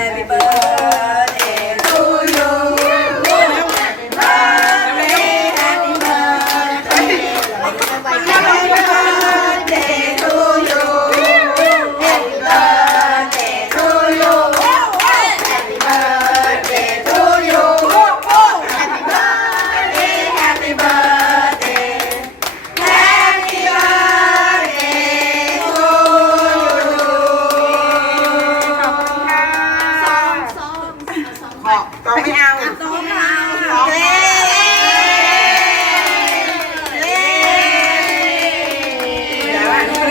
Birthday ต้องไม่เอาต้องไม่เอาเย้เย้